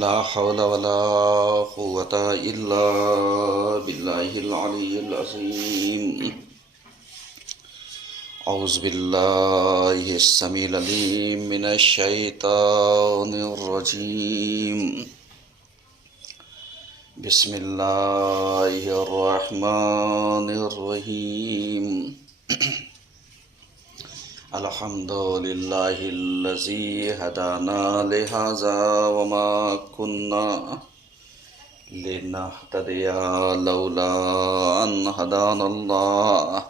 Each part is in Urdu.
لا حول ولا قوة إلا بالله العلي العظيم. أعوذ بالله السميع العليم من الشيطان الرجيم. بسم الله الرحمن الرحيم. الحمد لله الذي هدانا لهذا وما كنا لنهتدي لولا أن هدانا الله.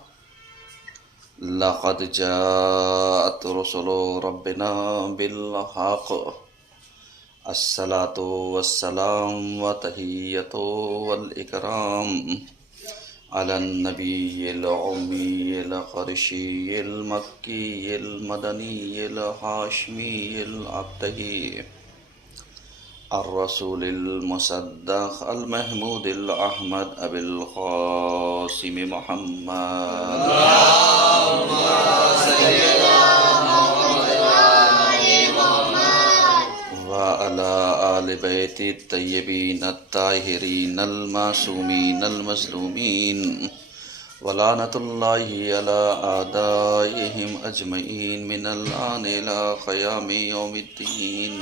لقد جاءت رسل ربنا بالحق. الصلاة والسلام وتحية والإكرام على النبي الأمي القرشي المكي المدني الهاشمي العبدي الرسول المصدق المحمود الأحمد أبي القاسم محمد وعلى آل بيت الطيبين الطاهرين المعصومين المظلومين ولعنة الله على أعدائهم أجمعين من الآن إلى قيام يوم الدين.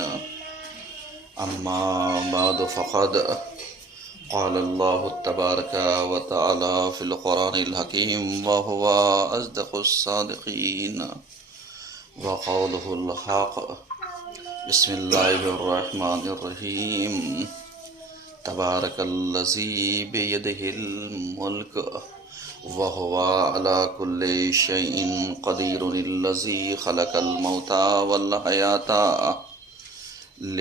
أما بعد فقد قال الله تبارك وتعالى في القرآن الحكيم وهو أصدق الصادقين وقوله الحق. بسم الله الرحمن الرحيم. تبارك الذي بيده الملك وهو على كل شيء قدير الذي خلق الموت والحياة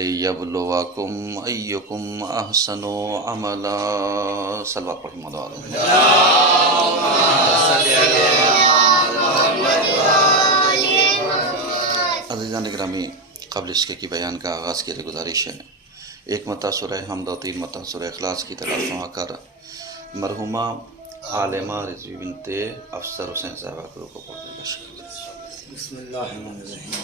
ليبلوكم أيكم أحسن عملا. صلوات پڑھیں مولا. عزیزان گرامی، قبل اس کے کی بیان کا آغاز کے لیے گزارش ہے، ایک مرتبہ سورہ حمد و 3 مرتبہ سورہ اخلاص کی طرف سنا کر مرحومہ عالمہ رضوی بنت افسر حسین صاحبہ کو پڑھ دیں. بسم اللہ الرحمن الرحیم.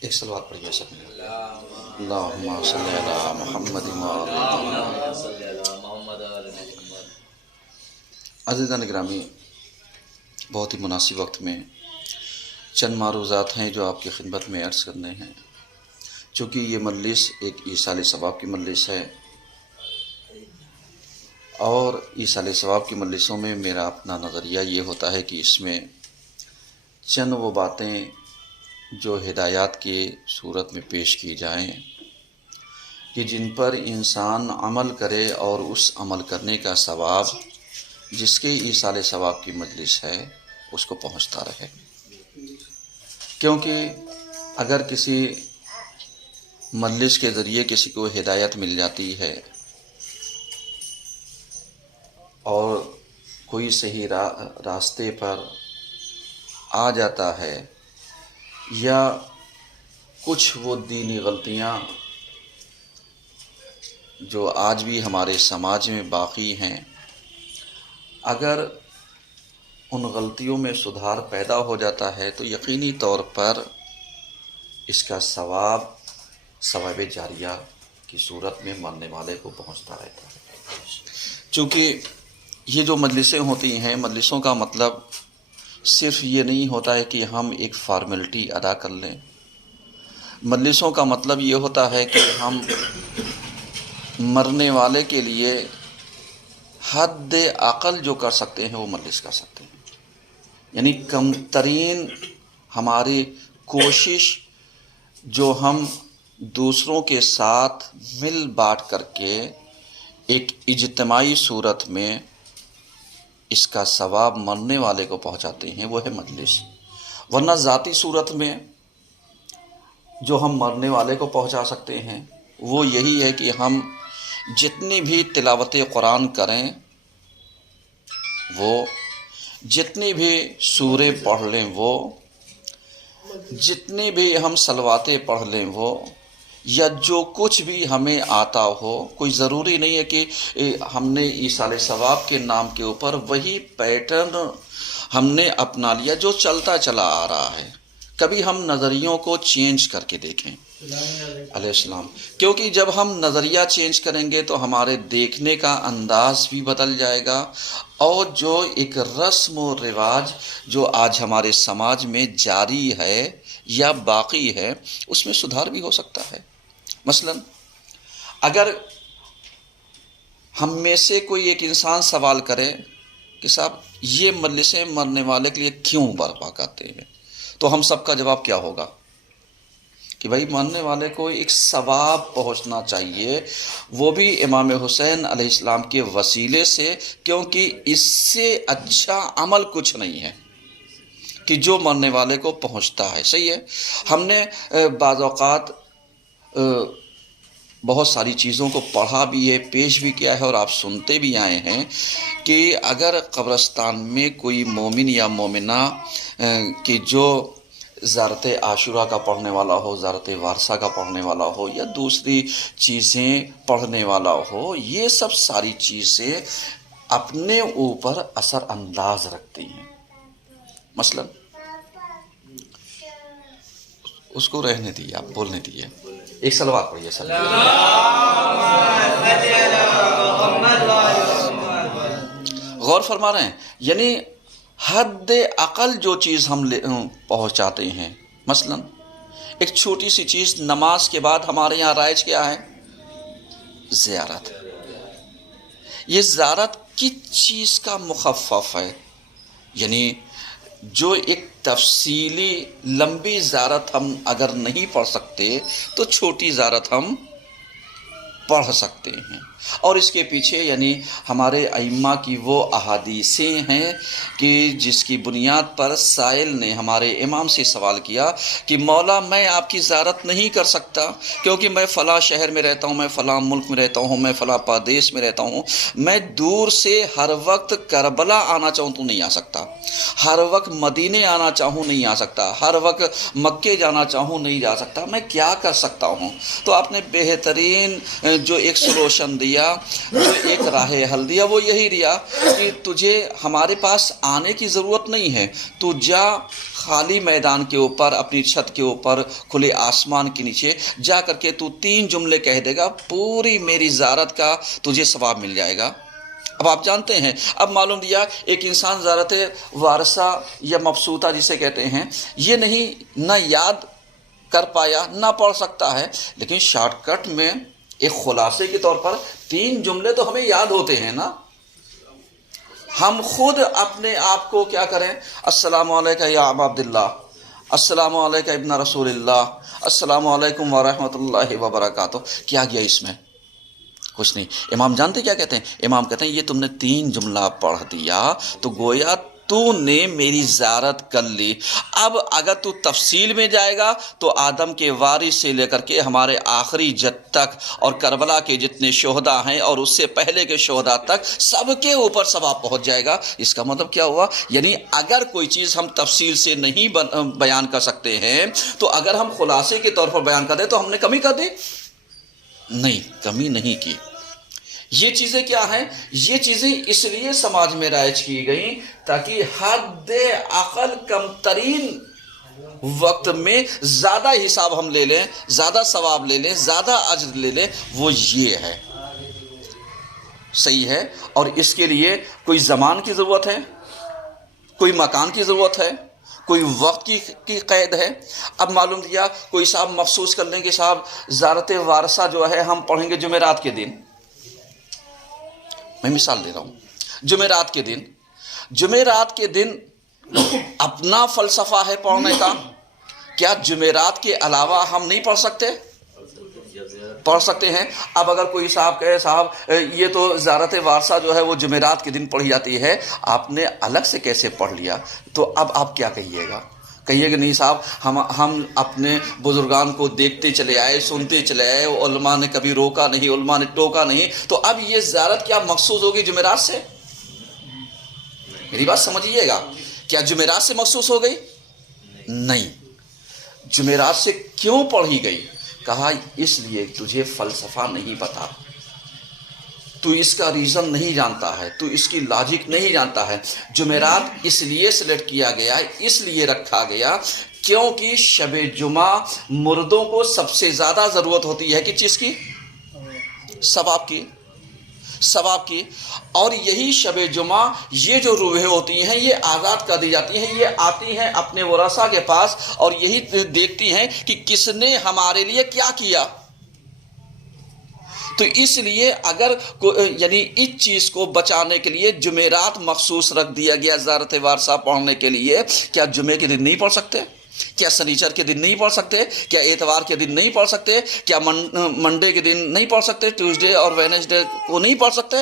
ایک صلوات پڑھیے سب نے. اللہم صلی علی محمد عزیزان گرامی، بہت ہی مناسب وقت میں چند معروضات ہیں جو آپ کی خدمت میں عرض کرنے ہیں. چونکہ یہ مجلس ایک ایصال ثواب کی مجلس ہے، اور ایصال ثواب کی مجلسوں میں میرا اپنا نظریہ یہ ہوتا ہے کہ اس میں چند وہ باتیں جو ہدایات کی صورت میں پیش کی جائیں کہ جن پر انسان عمل کرے اور اس عمل کرنے کا ثواب جس کے ایصال ثواب کی مجلس ہے اس کو پہنچتا رہے. کیونکہ اگر کسی مجلس کے ذریعے کسی کو ہدایت مل جاتی ہے اور کوئی صحیح راستے پر آ جاتا ہے، یا کچھ وہ دینی غلطیاں جو آج بھی ہمارے سماج میں باقی ہیں، اگر ان غلطیوں میں سدھار پیدا ہو جاتا ہے تو یقینی طور پر اس کا ثواب جاریہ کی صورت میں مرنے والے کو پہنچتا رہتا ہے. چونکہ یہ جو مجلسیں ہوتی ہیں، مجلسوں کا مطلب صرف یہ نہیں ہوتا ہے کہ ہم ایک فارمیلٹی ادا کر لیں. مجلسوں کا مطلب یہ ہوتا ہے کہ ہم مرنے والے کے لیے حد عقل جو کر سکتے ہیں وہ مجلس کر سکتے ہیں. یعنی کم ترین ہماری کوشش جو ہم دوسروں کے ساتھ مل بانٹ کر کے ایک اجتماعی صورت میں اس کا ثواب مرنے والے کو پہنچاتے ہیں وہ ہے مجلس، ورنہ ذاتی صورت میں جو ہم مرنے والے کو پہنچا سکتے ہیں وہ یہی ہے کہ ہم جتنی بھی تلاوت قرآن کریں وہ، جتنی بھی سورے پڑھ لیں وہ، جتنی بھی ہم صلواتیں پڑھ لیں وہ، یا جو کچھ بھی ہمیں آتا ہو، کوئی ضروری نہیں ہے کہ ہم نے ایصال ثواب کے نام کے اوپر وہی پیٹرن ہم نے اپنا لیا جو چلتا چلا آ رہا ہے۔ کبھی ہم نظریوں کو چینج کر کے دیکھیں علیہ السلام، کیونکہ جب ہم نظریہ چینج کریں گے تو ہمارے دیکھنے کا انداز بھی بدل جائے گا، اور جو ایک رسم و رواج جو آج ہمارے سماج میں جاری ہے یا باقی ہے اس میں سدھار بھی ہو سکتا ہے۔ مثلا اگر ہم میں سے کوئی ایک انسان سوال کرے کہ صاحب یہ مجلسیں مرنے والے کے لیے کیوں برپا کرتے ہیں، تو ہم سب کا جواب کیا ہوگا کہ بھائی مرنے والے کو ایک ثواب پہنچنا چاہیے، وہ بھی امام حسین علیہ السلام کے وسیلے سے، کیونکہ اس سے اچھا عمل کچھ نہیں ہے کہ جو مرنے والے کو پہنچتا ہے۔ صحیح ہے، ہم نے بعض اوقات بہت ساری چیزوں کو پڑھا بھی ہے، پیش بھی کیا ہے، اور آپ سنتے بھی آئے ہیں کہ اگر قبرستان میں کوئی مومن یا مومنہ کہ جو زیارت عاشورہ کا پڑھنے والا ہو، زیارت وارثہ کا پڑھنے والا ہو، یا دوسری چیزیں پڑھنے والا ہو، یہ سب ساری چیزیں اپنے اوپر اثر انداز رکھتی ہیں۔ مثلا اس کو رہنے دیے، آپ بولنے دیے، ایک صلوات پڑھیے صلی غور فرما رہے ہیں، یعنی حد عقل جو چیز ہم پہنچاتے ہیں۔ مثلا ایک چھوٹی سی چیز، نماز کے بعد ہمارے یہاں رائج کیا ہے؟ زیارت۔ یہ زیارت کس چیز کا مخفف ہے؟ یعنی جو ایک تفصیلی لمبی زیارت ہم اگر نہیں پڑھ سکتے تو چھوٹی زیارت ہم پڑھ سکتے ہیں، اور اس کے پیچھے یعنی ہمارے ائمہ کی وہ احادیثیں ہیں کہ جس کی بنیاد پر سائل نے ہمارے امام سے سوال کیا کہ مولا میں آپ کی زیارت نہیں کر سکتا کیونکہ میں فلاں شہر میں رہتا ہوں، میں فلاں ملک میں رہتا ہوں، میں فلاں پردیس میں رہتا ہوں، میں دور سے ہر وقت کربلا آنا چاہوں تو نہیں آ سکتا، ہر وقت مدینے آنا چاہوں نہیں آ سکتا، ہر وقت مکے جانا چاہوں نہیں جا سکتا، میں کیا کر سکتا ہوں؟ تو آپ نے بہترین جو ایک سولوشن دیا، جو ایک راہ حل دیا، وہ یہی دیا کہ تجھے ہمارے پاس آنے کی ضرورت نہیں ہے، تو جا خالی میدان کے اوپر، اپنی چھت کے اوپر، کھلے آسمان کے نیچے جا کر کے تو 3 جملے کہہ دے گا، پوری میری زیارت کا تجھے ثواب مل جائے گا۔ اب آپ جانتے ہیں، اب معلوم دیا ایک انسان زیارت وارثہ یا مبسوطہ جسے کہتے ہیں، یہ نہیں نہ یاد کر پایا نہ پڑھ سکتا ہے، لیکن شارٹ کٹ میں ایک خلاصے کے طور پر 3 جملے تو ہمیں یاد ہوتے ہیں نا۔ ہم خود اپنے آپ کو کیا کریں؟ السلام علیکم یا ابا عبداللہ، السلام علیکم ابن رسول اللہ، السلام علیکم ورحمۃ اللہ وبرکاتہ۔ کیا گیا اس میں؟ کچھ نہیں۔ امام جانتے کیا کہتے ہیں؟ امام کہتے ہیں یہ تم نے 3 جملہ پڑھ دیا تو گویا تو نے میری زیارت کر لی۔ اب اگر تو تفصیل میں جائے گا تو آدم کے وارث سے لے کر کے ہمارے آخری جد تک، اور کربلا کے جتنے شہداء ہیں اور اس سے پہلے کے شہداء تک، سب کے اوپر ثواب پہنچ جائے گا۔ اس کا مطلب کیا ہوا؟ یعنی اگر کوئی چیز ہم تفصیل سے نہیں بیان کر سکتے ہیں تو اگر ہم خلاصے کے طور پر بیان کر دیں تو ہم نے کمی کر دی؟ نہیں، کمی نہیں کی۔ یہ چیزیں کیا ہیں؟ یہ چیزیں اس لیے سماج میں رائج کی گئیں تاکہ حد عقل کم ترین وقت میں زیادہ حساب ہم لے لیں، زیادہ ثواب لے لیں، زیادہ اجر لے لیں۔ وہ یہ ہے، صحیح ہے۔ اور اس کے لیے کوئی زمان کی ضرورت ہے، کوئی مکان کی ضرورت ہے، کوئی وقت کی قید ہے۔ اب معلوم دیا کوئی صاحب محسوس کر لیں کہ صاحب زیارت وارثہ جو ہے ہم پڑھیں گے جمعرات کے دن، میں مثال دے رہا ہوں، جمعرات کے دن اپنا فلسفہ ہے پڑھنے کا، کیا جمعرات کے علاوہ ہم نہیں پڑھ سکتے؟ پڑھ سکتے ہیں۔ اب اگر کوئی صاحب کہے صاحب یہ تو زیارت وارثہ جو ہے وہ جمعرات کے دن پڑھی جاتی ہے، آپ نے الگ سے کیسے پڑھ لیا؟ تو اب آپ کیا کہیے گا؟ کہیے کہ نہیں صاحب ہم اپنے بزرگان کو دیکھتے چلے آئے، سنتے چلے آئے، علماء نے کبھی روکا نہیں، علماء نے ٹوکا نہیں، تو اب یہ زیارت کیا مخصوص ہوگی جمعرات سے؟ میری بات سمجھیے گا، کیا جمعرات سے مخصوص ہو گئی؟ نہیں۔ جمعرات سے کیوں پڑھی گئی؟ کہا اس لیے تجھے فلسفہ نہیں پتا، تو اس کا ریزن نہیں جانتا ہے، تو اس کی لاجک نہیں جانتا ہے۔ جمعرات اس لیے سلیکٹ کیا گیا، اس لیے رکھا گیا کیونکہ شب جمعہ مردوں کو سب سے زیادہ ضرورت ہوتی ہے کس چیز کی؟ ثواب کی۔ اور یہی شب جمعہ یہ جو روحیں ہوتی ہیں یہ آزاد کر دی جاتی ہیں، یہ آتی ہیں اپنے ورثاء کے پاس اور یہی دیکھتی ہیں کہ کس نے ہمارے لیے کیا کیا۔ تو اس لیے اگر یعنی اس چیز کو بچانے کے لیے جمعرات مخصوص رکھ دیا گیا زیارت وارثہ پڑھنے کے لیے، کیا جمعے کے دن نہیں پڑھ سکتے؟ کیا سنیچر کے دن نہیں پڑھ سکتے؟ کیا اتوار کے دن نہیں پڑھ سکتے؟ کیا منڈے کے دن نہیں پڑھ سکتے؟ ٹیوزڈے اور وینسڈے کو نہیں پڑھ سکتے؟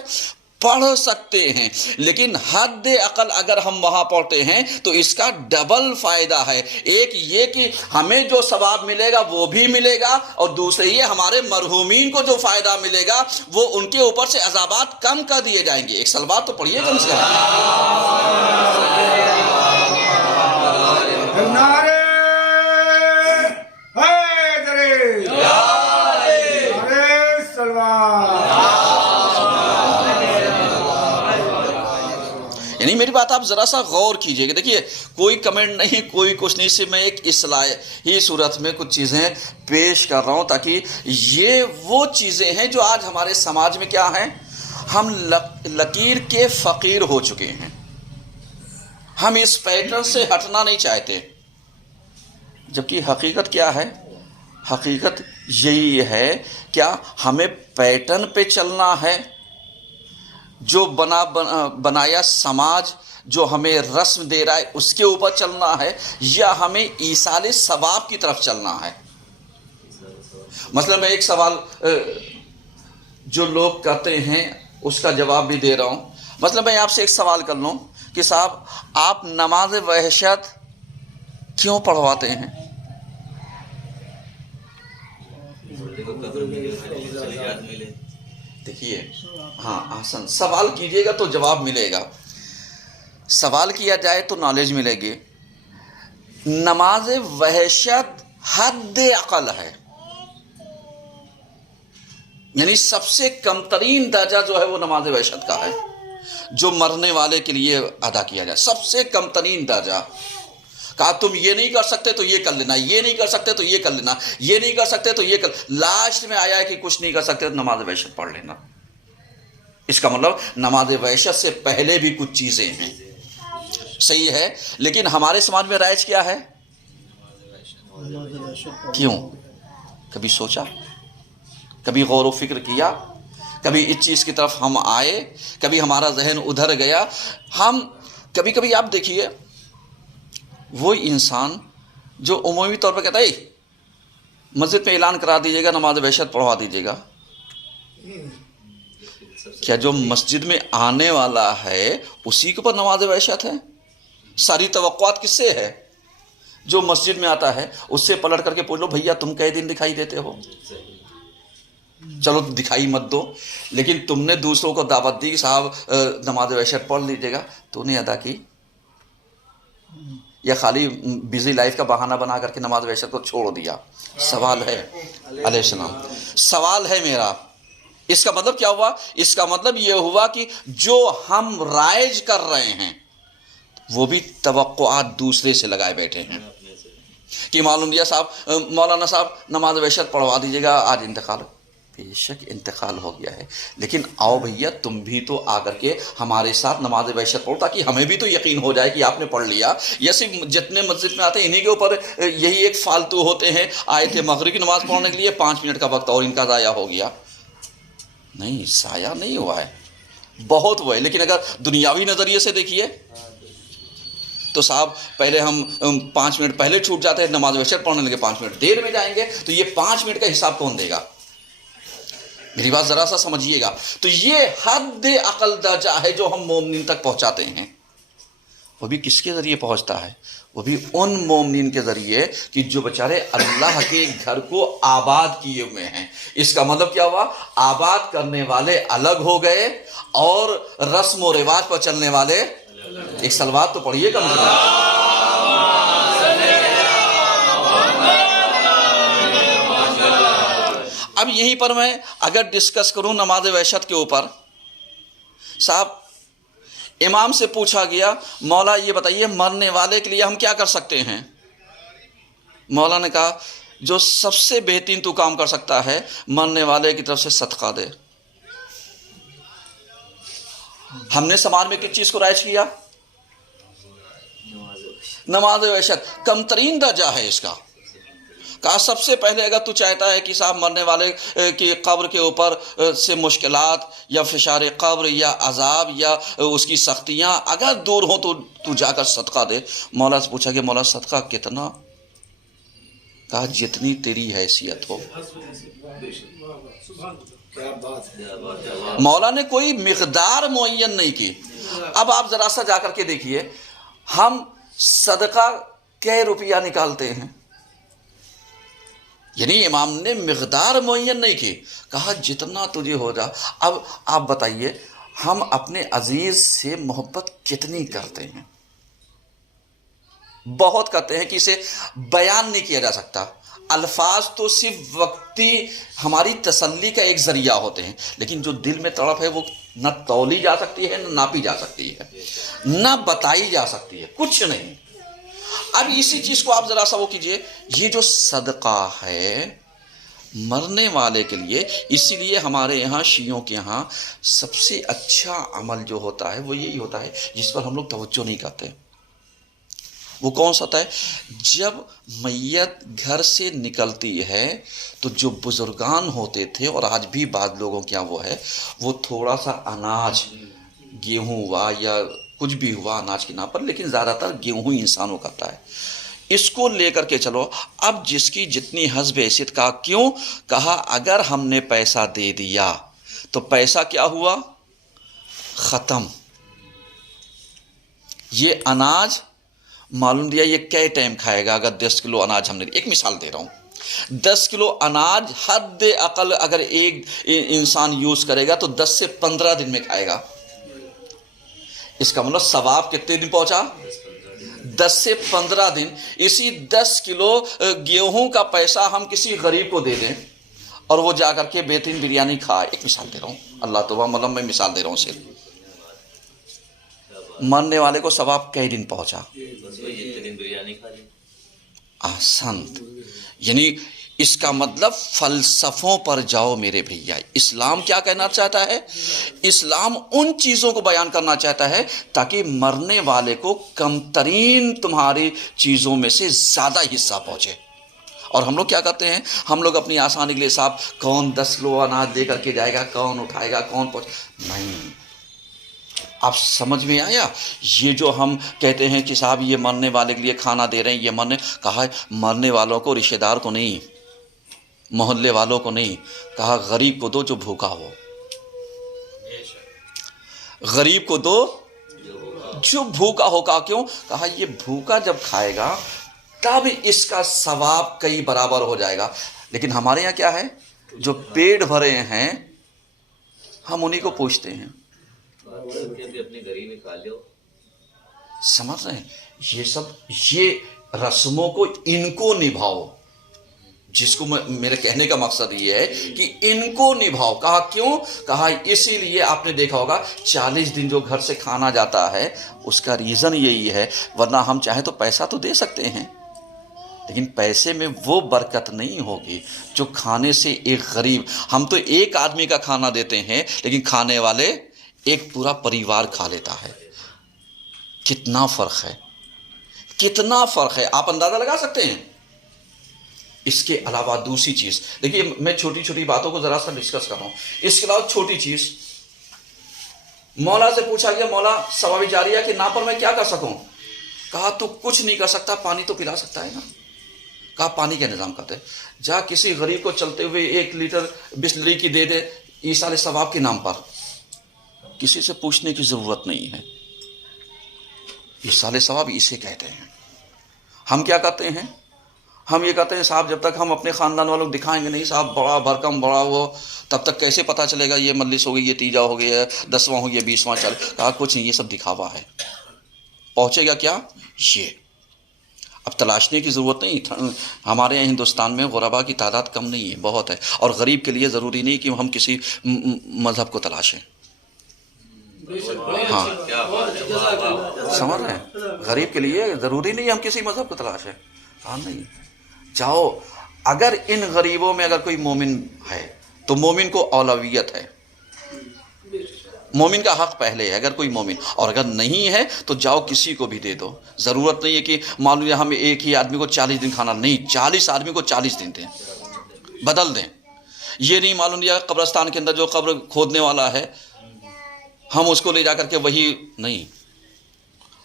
پڑھ سکتے ہیں، لیکن حد عقل اگر ہم وہاں پڑھتے ہیں تو اس کا ڈبل فائدہ ہے۔ ایک یہ کہ ہمیں جو ثواب ملے گا وہ بھی ملے گا، اور دوسرے یہ ہمارے مرحومین کو جو فائدہ ملے گا وہ ان کے اوپر سے عذابات کم کر دیے جائیں گے۔ ایک صلوات تو پڑھیے کم سے کم۔ یعنی میری بات آپ ذرا سا غور کیجئے کہ دیکھیے کوئی کمنٹ نہیں، کوئی کچھ نہیں، صرف میں ایک اصلاحی صورت میں کچھ چیزیں پیش کر رہا ہوں تاکہ یہ وہ چیزیں ہیں جو آج ہمارے سماج میں کیا ہیں، ہم لکیر کے فقیر ہو چکے ہیں، ہم اس پیٹرن سے ہٹنا نہیں چاہتے، جبکہ حقیقت کیا ہے؟ حقیقت یہی ہے، کیا ہمیں پیٹرن پہ چلنا ہے جو بنایا سماج جو ہمیں رسم دے رہا ہے اس کے اوپر چلنا ہے، یا ہمیں ایصال ثواب کی طرف چلنا ہے؟ مثلا میں ایک سوال جو لوگ کرتے ہیں اس کا جواب بھی دے رہا ہوں۔ مثلا میں آپ سے ایک سوال کر لوں کہ صاحب آپ نماز وحشت کیوں پڑھواتے ہیں؟ دیکھیے ہاں احسن، سوال کیجئے گا تو جواب ملے گا، سوال کیا جائے تو نالج ملے گی۔ نماز وحشت حد عقل ہے، یعنی سب سے کم ترین درجہ جو ہے وہ نماز وحشت کا ہے جو مرنے والے کے لیے ادا کیا جائے، سب سے کم ترین درجہ۔ کہا تم یہ نہیں کر سکتے تو یہ کر لینا، یہ نہیں کر سکتے تو یہ کر لینا، یہ نہیں کر سکتے تو یہ کر، لاسٹ میں آیا ہے کہ کچھ نہیں کر سکتے تو نماز وحشت پڑھ لینا۔ اس کا مطلب نماز وحشت سے پہلے بھی کچھ چیزیں ہیں، صحیح ہے، لیکن ہمارے سماج میں رائج کیا ہے؟ کیوں؟ کبھی سوچا؟ کبھی غور و فکر کیا؟ کبھی اس چیز کی طرف ہم آئے؟ کبھی ہمارا ذہن ادھر گیا؟ ہم کبھی آپ دیکھیے وہ انسان جو عمومی طور پہ کہتا ہے مسجد میں اعلان کرا دیجیے گا نماز وحشت پڑھوا دیجیے گا، کیا جو مسجد میں آنے والا ہے اسی کے اوپر نماز وحشت ہے؟ ساری توقعات کس سے ہے؟ جو مسجد میں آتا ہے اس سے پلٹ کر کے پوچھ لو بھیا تم کئے دن دکھائی دیتے ہو؟ چلو دکھائی مت دو، لیکن تم نے دوسروں کو دعوت دی کہ صاحب نماز وحشت پڑھ لیجیے گا، تو نے ادا کی؟ یا خالی بزی لائف کا بہانہ بنا کر کے نماز وحشت کو چھوڑ دیا؟ سوال ہے علیہ السلام، سوال ہے میرا، اس کا مطلب کیا ہوا؟ اس کا مطلب یہ ہوا کہ جو ہم رائج کر رہے ہیں وہ بھی توقعات دوسرے سے لگائے بیٹھے ہیں کہ معلوم دیا صاحب مولانا صاحب نماز وحشت پڑھوا دیجیے گا، آج انتقال، بے شک انتقال ہو گیا ہے، لیکن آؤ بھیا تم بھی تو آ کر کے ہمارے ساتھ نماز وحشت پڑھو تاکہ ہمیں بھی تو یقین ہو جائے کہ آپ نے پڑھ لیا۔ یا صرف جتنے مسجد میں آتے ہیں انہی کے اوپر یہی ایک فالتو ہوتے ہیں، آئے تھے مغرب کی نماز پڑھنے کے لیے 5 منٹ کا وقت اور ان کا ضائع ہو گیا۔ نہیں، ضائع نہیں ہوا ہے، بہت ہوا ہے، لیکن اگر دنیاوی نظریے سے دیکھیے تو صاحب پہلے ہم 5 منٹ پہلے چھوٹ جاتے ہیں، نماز وحشت پڑھنے لگے 5 منٹ دیر میں جائیں گے، تو یہ 5 منٹ کا حساب کون دے گا؟ میری بات ذرا سا سمجھیے گا. تو یہ حد عقل درجہ ہے جو ہم مومنین تک پہنچاتے ہیں. وہ بھی کس کے ذریعے پہنچتا ہے؟ وہ بھی ان مومنین کے ذریعے کہ جو بیچارے اللہ کے گھر کو آباد کیے ہوئے ہیں. اس کا مطلب کیا ہوا؟ آباد کرنے والے الگ ہو گئے اور رسم و رواج پر چلنے والے. ایک صلوات تو پڑھیے کم سے کم. اب یہیں پر میں اگر ڈسکس کروں نماز وحشت کے اوپر. صاحب امام سے پوچھا گیا مولا یہ بتائیے مرنے والے کے لیے ہم کیا کر سکتے ہیں؟ مولا نے کہا جو سب سے بہترین تو کام کر سکتا ہے مرنے والے کی طرف سے صدقہ دے. ہم نے سماج میں کس چیز کو رائج کیا؟ نماز وحشت. کم ترین درجہ ہے اس کا. کہا سب سے پہلے اگر تو چاہتا ہے کہ صاحب مرنے والے کی قبر کے اوپر سے مشکلات یا فشار قبر یا عذاب یا اس کی سختیاں اگر دور ہوں تو جا کر صدقہ دے. مولا سے پوچھا کہ مولا صدقہ کتنا؟ کہا جتنی تیری حیثیت ہو. مولا نے کوئی مقدار معین نہیں کی. اب آپ ذرا سا جا کر کے دیکھیے ہم صدقہ کئے روپیہ نکالتے ہیں؟ یعنی امام نے مقدار معین نہیں کی. کہا جتنا تجھے ہو جا. اب آپ بتائیے ہم اپنے عزیز سے محبت کتنی کرتے ہیں؟ بہت کرتے ہیں کہ اسے بیان نہیں کیا جا سکتا. الفاظ تو صرف وقتی ہماری تسلی کا ایک ذریعہ ہوتے ہیں، لیکن جو دل میں تڑپ ہے وہ نہ تولی جا سکتی ہے، نہ ناپی جا سکتی ہے، نہ بتائی جا سکتی ہے، کچھ نہیں. اب اسی چیز کو آپ ذرا سا وہ کیجئے، یہ جو صدقہ ہے مرنے والے کے لیے، اسی لیے ہمارے یہاں شیعوں کے یہاں سب سے اچھا عمل جو ہوتا ہے وہ یہی ہوتا ہے جس پر ہم لوگ توجہ نہیں کرتے. وہ کون سا ہوتا ہے؟ جب میت گھر سے نکلتی ہے تو جو بزرگان ہوتے تھے اور آج بھی بعض لوگوں کے یہاں وہ ہے، وہ تھوڑا سا اناج، گیہوں ہوا یا کچھ بھی ہوا اناج کے نام پر، لیکن زیادہ تر گیہوں انسان کو کرتا ہے، اس کو لے کر کے چلو. اب جس کی جتنی حسب حیثیت. کہا کیوں؟ کہا اگر ہم نے پیسہ دے دیا تو پیسہ کیا ہوا؟ ختم. یہ اناج معلوم دیا یہ کئے ٹائم کھائے گا؟ اگر 10 کلو اناج ہم نے، ایک مثال دے رہا ہوں، 10 کلو اناج حد اقل اگر ایک انسان یوز کرے گا تو 10 سے 15 دن میں کھائے گا. اس کا مطلب ثواب کتنے دن پہنچا؟ 10 سے 15 دن. اسی 10 کلو گیہوں کا پیسہ ہم کسی غریب کو دے دیں اور وہ جا کر کے بہترین بریانی کھائے. ایک مثال دے رہا ہوں، اللہ توبہ مطلب میں مثال دے رہا ہوں صرف. مرنے والے کو ثواب کئی دن پہنچا؟ احسنت. یعنی اس کا مطلب فلسفوں پر جاؤ میرے بھیا. اسلام کیا کہنا چاہتا ہے؟ اسلام ان چیزوں کو بیان کرنا چاہتا ہے تاکہ مرنے والے کو کم ترین تمہاری چیزوں میں سے زیادہ حصہ پہنچے. اور ہم لوگ کیا کرتے ہیں؟ ہم لوگ اپنی آسانی کے لیے صاحب کون 10 کلو اناج لے کر کے جائے گا، کون اٹھائے گا، کون نہیں. آپ سمجھ میں آیا؟ یہ جو ہم کہتے ہیں کہ صاحب یہ مرنے والے کے لیے کھانا دے رہے ہیں، یہ کہا مرنے والوں کو، رشتہ دار کو نہیں، محلے والوں کو نہیں، کہا غریب کو دو جو بھوکا ہو. غریب کو دو جو بھوکا ہو. کہا کیوں؟ کہا یہ بھوکا جب کھائے گا تب اس کا ثواب کئی برابر ہو جائے گا. لیکن ہمارے یہاں کیا ہے؟ جو پیٹ بھرے ہیں ہم انہی کو پوچھتے ہیں. سمجھ رہے ہیں؟ یہ سب یہ رسموں کو ان کو نبھاؤ. جس کو میرے کہنے کا مقصد یہ ہے کہ ان کو نبھاؤ. کہا کیوں؟ کہا اسی لیے آپ نے دیکھا ہوگا 40 دن جو گھر سے کھانا جاتا ہے اس کا ریزن یہی ہے. ورنہ ہم چاہیں تو پیسہ تو دے سکتے ہیں لیکن پیسے میں وہ برکت نہیں ہوگی جو کھانے سے ایک غریب. ہم تو ایک آدمی کا کھانا دیتے ہیں لیکن کھانے والے ایک پورا پریوار کھا لیتا ہے. کتنا فرق ہے، کتنا فرق ہے، آپ اندازہ لگا سکتے ہیں. اس کے علاوہ دوسری چیز دیکھیے، میں چھوٹی چھوٹی باتوں کو ذرا سا ڈسکس کر رہا ہوں. اس کے علاوہ چھوٹی چیز، مولا سے پوچھا گیا مولا ثواب جاریہ کے نام پر میں کیا کر سکوں؟ کہا تو کچھ نہیں کر سکتا، پانی تو پلا سکتا ہے نا. کہا پانی کا نظام کرتے، جا کسی غریب کو چلتے ہوئے 1 لیٹر بسلری کی دے دے، ایصال ثواب کے نام پر کسی سے پوچھنے کی ضرورت نہیں ہے. ایصال ثواب اسے کہتے ہیں. ہم کیا کرتے ہیں؟ ہم یہ کہتے ہیں صاحب جب تک ہم اپنے خاندان والوں کو دکھائیں گے نہیں صاحب بڑا بھرکم بڑا وہ، تب تک کیسے پتہ چلے گا یہ مجلس ہو گئی، یہ تیجا ہو گیا، 10واں ہو گیا، 20واں چل. کہا کچھ نہیں، یہ سب دکھاوا ہے. پہنچے گا کیا؟ یہ اب تلاشنے کی ضرورت نہیں. ہمارے یہاں ہندوستان میں غربا کی تعداد کم نہیں ہے، بہت ہے. اور غریب کے لیے ضروری نہیں کہ ہم کسی مذہب کو تلاشیں. ہاں سمجھ رہے ہیں؟ غریب کے لیے ضروری نہیں ہم کسی مذہب کو تلاشیں. ہاں نہیں، جاؤ. اگر ان غریبوں میں اگر کوئی مومن ہے تو مومن کو اولویت ہے، مومن کا حق پہلے ہے اگر کوئی مومن. اور اگر نہیں ہے تو جاؤ کسی کو بھی دے دو. ضرورت نہیں ہے کہ مان لیا ہم ایک ہی آدمی کو 40 دن کھانا، نہیں، 40 آدمی کو 40 دن دیں، بدل دیں. یہ نہیں معلوم لیا قبرستان کے اندر جو قبر کھودنے والا ہے ہم اس کو لے جا کر کے وہی نہیں،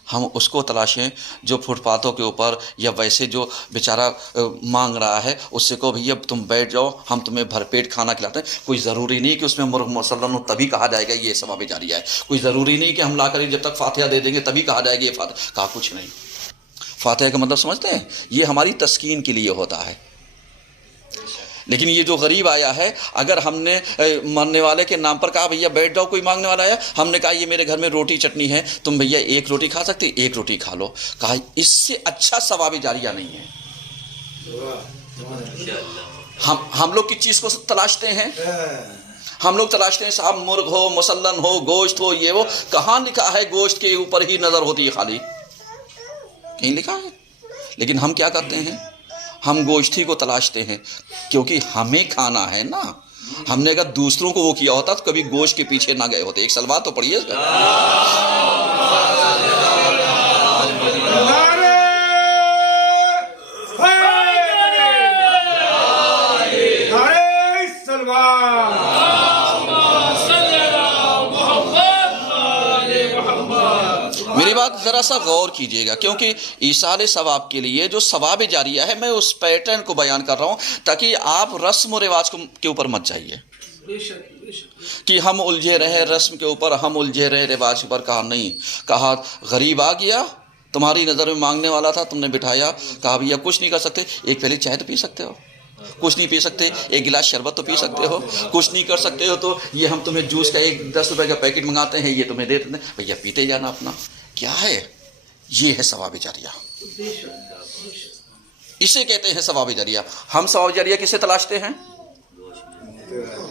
ہم اس کو تلاشیں جو فٹ پاتھوں کے اوپر یا ویسے جو بیچارہ مانگ رہا ہے، اس سے کہو بھیا تم بیٹھ جاؤ، ہم تمہیں بھر پیٹ کھانا کھلاتے ہیں. کوئی ضروری نہیں کہ اس میں مرغ مسلم ہو تبھی کہا جائے گا یہ ثواب جاریہ ہے. کوئی ضروری نہیں کہ ہم لا کر جب تک فاتحہ دے دیں گے تبھی کہا جائے گا یہ فاتحہ. کہا کچھ نہیں. فاتحہ کا مطلب سمجھتے ہیں؟ یہ ہماری تسکین کے لیے ہوتا ہے. لیکن یہ جو غریب آیا ہے، اگر ہم نے مرنے والے کے نام پر کہا بھیا بیٹھ جاؤ، کوئی مانگنے والا آیا، ہم نے کہا یہ میرے گھر میں روٹی چٹنی ہے، تم بھیا ایک روٹی کھا سکتے، ایک روٹی کھا لو. کہا اس سے اچھا ثواب جاریہ نہیں ہے. ہم لوگ کس چیز کو تلاشتے ہیں؟ ہم لوگ تلاشتے ہیں صاحب مرغ ہو، مسلن ہو، گوشت ہو، یہ وہ. کہاں لکھا ہے گوشت کے اوپر ہی نظر ہوتی ہے خالی؟ کہیں لکھا ہے؟ لیکن ہم کیا کرتے ہیں؟ ہم گوشت ہی کو تلاشتے ہیں کیونکہ ہمیں کھانا ہے نا. ہم نے اگر دوسروں کو وہ کیا ہوتا تو کبھی گوشت کے پیچھے نہ گئے ہوتے. ایک سلوات تو پڑھیے اس کا. میری بات ذرا سا غور کیجئے گا، کیونکہ ایصال ثواب کے لیے جو ثواب جاریہ ہے میں اس پیٹرن کو بیان کر رہا ہوں تاکہ آپ رسم و رواج کے اوپر مت جائیے کہ ہم الجھے رہے رسم کے اوپر، ہم الجھے رہے رواج پر. کہا نہیں، کہا غریب آ گیا تمہاری نظر میں مانگنے والا تھا، تم نے بٹھایا. کہا بھیا کچھ نہیں کر سکتے، ایک پہلے چائے تو پی سکتے ہو، کچھ نہیں پی سکتے ایک گلاس شربت تو پی سکتے ہو، کچھ نہیں کر سکتے ہو تو یہ ہم تمہیں جوس کا ایک 10 روپے کا پیکٹ منگاتے ہیں، یہ تمہیں دے دیتے ہیں، بھیا پیتے جانا اپنا. کیا ہے؟ یہ ہے ثواب جاریہ. اسے کہتے ہیں ثواب جاریہ. ہم ثواب جاریہ کسے تلاشتے ہیں؟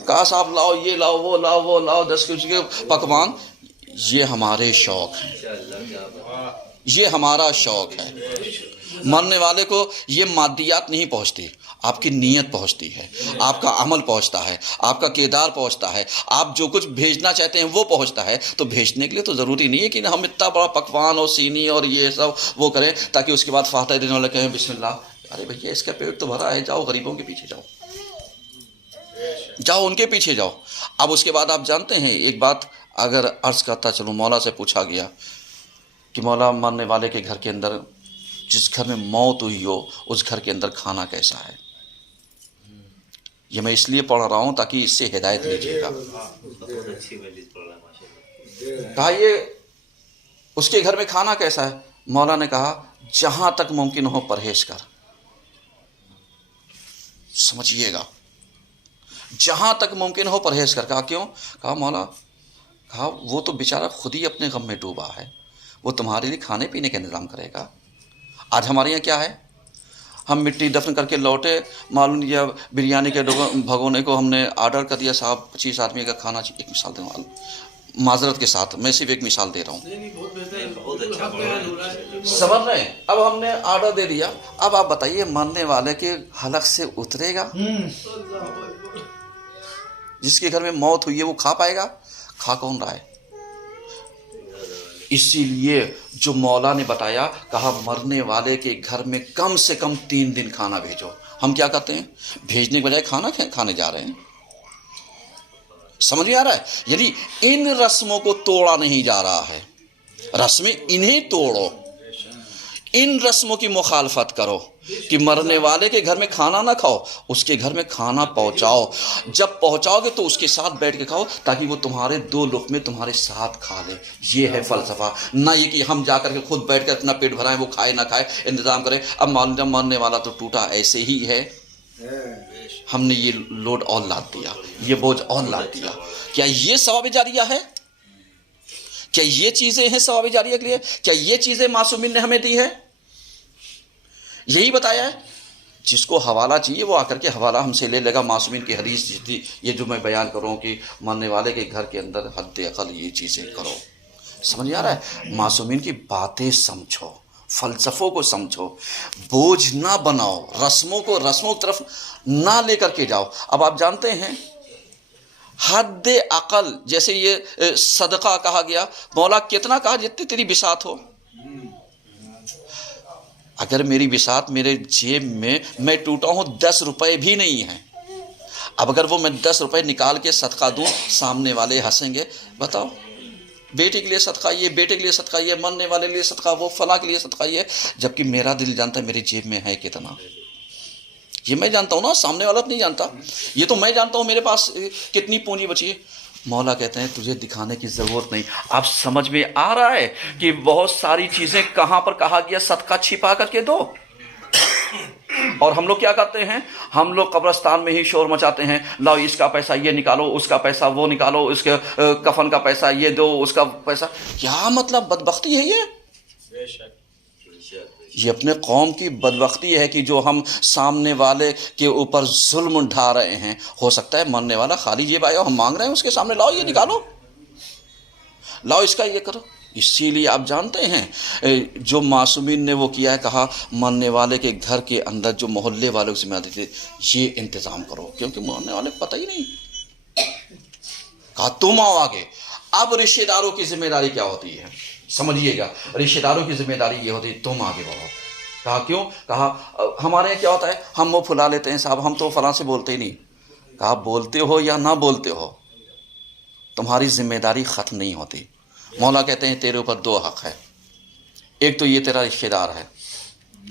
کہا صاحب لاؤ یہ لاؤ وہ لاؤ وہ لاؤ 10 کچھ کے پکوان. یہ ہمارے شوق ہیں، یہ ہمارا شوق ہے. مرنے والے کو یہ مادیات نہیں پہنچتی، آپ کی نیت پہنچتی ہے، آپ کا عمل پہنچتا ہے، آپ کا کردار پہنچتا ہے، آپ جو کچھ بھیجنا چاہتے ہیں وہ پہنچتا ہے. تو بھیجنے کے لیے تو ضروری نہیں ہے کہ ہم اتنا بڑا پکوان اور سینی اور یہ سب وہ کریں تاکہ اس کے بعد فاتحہ دینے والے کہیں بسم اللہ. ارے بھیا اس کا پیٹ تو بھرا ہے، جاؤ غریبوں کے پیچھے جاؤ، جاؤ ان کے پیچھے جاؤ. اب اس کے بعد آپ جانتے ہیں ایک بات اگر عرض کرتا چلوں، مولا سے پوچھا گیا کہ مولا مرنے والے کے گھر کے اندر، جس گھر میں موت ہوئی ہو اس گھر کے اندر کھانا کیسا ہے؟ یہ میں اس لیے پڑھ رہا ہوں تاکہ اس سے ہدایت لیجیے گا. کہا یہ اس کے گھر میں کھانا کیسا ہے؟ مولا نے کہا جہاں تک ممکن ہو پرہیز کر. سمجھیے گا، جہاں تک ممکن ہو پرہیز کر. کہا کیوں؟ کہا مولا، کہا وہ تو بیچارہ خود ہی اپنے غم میں ڈوبا ہے، وہ تمہارے لیے کھانے پینے کا انتظام کرے گا. آج ہمارے یہاں کیا ہے؟ ہم مٹی دفن کر کے لوٹے، معلوم یا بریانی کے بھگونے کو ہم نے آرڈر کر دیا، صاحب 25 آدمی کا کھانا. ایک مثال دوں گا معذرت کے ساتھ، میں صرف ایک مثال دے رہا ہوں، سمجھ رہے ہیں؟ اب ہم نے آرڈر دے دیا، اب آپ بتائیے مرنے والے کے حلق سے اترے گا؟ جس کے گھر میں موت ہوئی ہے وہ کھا پائے گا؟ کھا کون رہا ہے؟ اسی لیے جو مولا نے بتایا، کہا مرنے والے کے گھر میں کم سے کم 3 دن کھانا بھیجو. ہم کیا کرتے ہیں؟ بھیجنے کے بجائے کھانا کھانے جا رہے ہیں. سمجھ میں آ رہا ہے؟ یعنی ان رسموں کو توڑا نہیں جا رہا ہے، رسمیں انہیں توڑو. ان رسموں کی مخالفت کرو کہ مرنے والے کے گھر میں کھانا نہ کھاؤ، اس کے گھر میں کھانا پہنچاؤ، جب پہنچاؤ گے تو اس کے ساتھ بیٹھ کے کھاؤ تاکہ وہ تمہارے 2 لقمے تمہارے ساتھ کھا لے۔ یہ ہے فلسفہ، نہ یہ کہ ہم جا کر کے خود بیٹھ کر اپنا پیٹ بھرائیں، وہ کھائے نہ کھائے انتظام کریں۔ اب مرنے والا تو ٹوٹا ایسے ہی ہے، ہم نے یہ لوڈ اور لاد دیا، یہ بوجھ اور لاد دیا۔ کیا یہ ثواب جاریہ ہے؟ کیا یہ چیزیں ہیں ثواب جاریہ کے لیے؟ کیا یہ چیزیں معصومین نے ہمیں دی ہے؟ یہی بتایا ہے۔ جس کو حوالہ چاہیے وہ آ کر کے حوالہ ہم سے لے لے گا۔ معصومین کی حدیث تھی یہ جو میں بیان کروں کہ مرنے والے کے گھر کے اندر حد اقل یہ چیزیں کرو۔ سمجھ آ رہا ہے؟ معصومین کی باتیں سمجھو، فلسفوں کو سمجھو، بوجھ نہ بناؤ، رسموں کی طرف نہ لے کر کے جاؤ۔ اب آپ جانتے ہیں حد عقل، جیسے یہ صدقہ کہا گیا، مولا کتنا کہا؟ جتنی تیری بساط ہو۔ اگر میری بساط میرے جیب میں ٹوٹا ہوں 10 روپے بھی نہیں ہیں، اب اگر وہ میں 10 روپے نکال کے صدقہ دوں، سامنے والے ہنسیں گے۔ بتاؤ، بیٹے کے لیے صدقہ یہ، بیٹے کے لیے صدقہ یہ، مرنے والے کے لیے صدقہ وہ، فلاں کے لیے صدقہ یہ، جبکہ میرا دل جانتا ہے میری جیب میں ہے کتنا۔ یہ میں جانتا ہوں نا، سامنے والا نہیں جانتا، یہ تو میں جانتا ہوں میرے پاس کتنی پونجی بچی ہے۔ مولا کہتے ہیں تجھے دکھانے کی ضرورت نہیں۔ اب سمجھ میں آ رہا ہے کہ بہت ساری چیزیں کہاں پر کہا گیا صدقہ چھپا کر کے دو، اور ہم لوگ کیا کرتے ہیں؟ ہم لوگ قبرستان میں ہی شور مچاتے ہیں، لاؤ اس کا پیسہ یہ نکالو، اس کا پیسہ وہ نکالو، اس کے کفن کا پیسہ یہ دو، اس کا پیسہ۔ کیا مطلب بدبختی ہے یہ اپنے قوم کی بدبختی ہے کہ جو ہم سامنے والے کے اوپر ظلم ڈھا رہے ہیں۔ ہو سکتا ہے مرنے والا خالی جیب آیا، ہم مانگ رہے ہیں اس کے سامنے، لاؤ یہ نکالو، لاؤ اس کا یہ کرو۔ اسی لیے آپ جانتے ہیں جو معصومین نے وہ کیا ہے، کہا مرنے والے کے گھر کے اندر جو محلے والوں کی ذمہ داری تھی یہ انتظام کرو، کیونکہ مرنے والے کو پتہ ہی نہیں۔ کہا تم آؤ آگے۔ اب رشتہ داروں کی ذمہ داری کیا ہوتی ہے سمجھیے گا، رشتہ داروں کی ذمہ داری یہ ہوتی ہے تم آگے بڑھو۔ کہا کیوں؟ کہا ہمارے یہاں کیا ہوتا ہے، ہم وہ پھلا لیتے ہیں صاحب، ہم تو فلاں سے بولتے ہی نہیں۔ کہا بولتے ہو یا نہ بولتے ہو، تمہاری ذمہ داری ختم نہیں ہوتی۔ مولا کہتے ہیں تیرے اوپر 2 حق ہے، ایک تو یہ تیرا رشتہ دار ہے،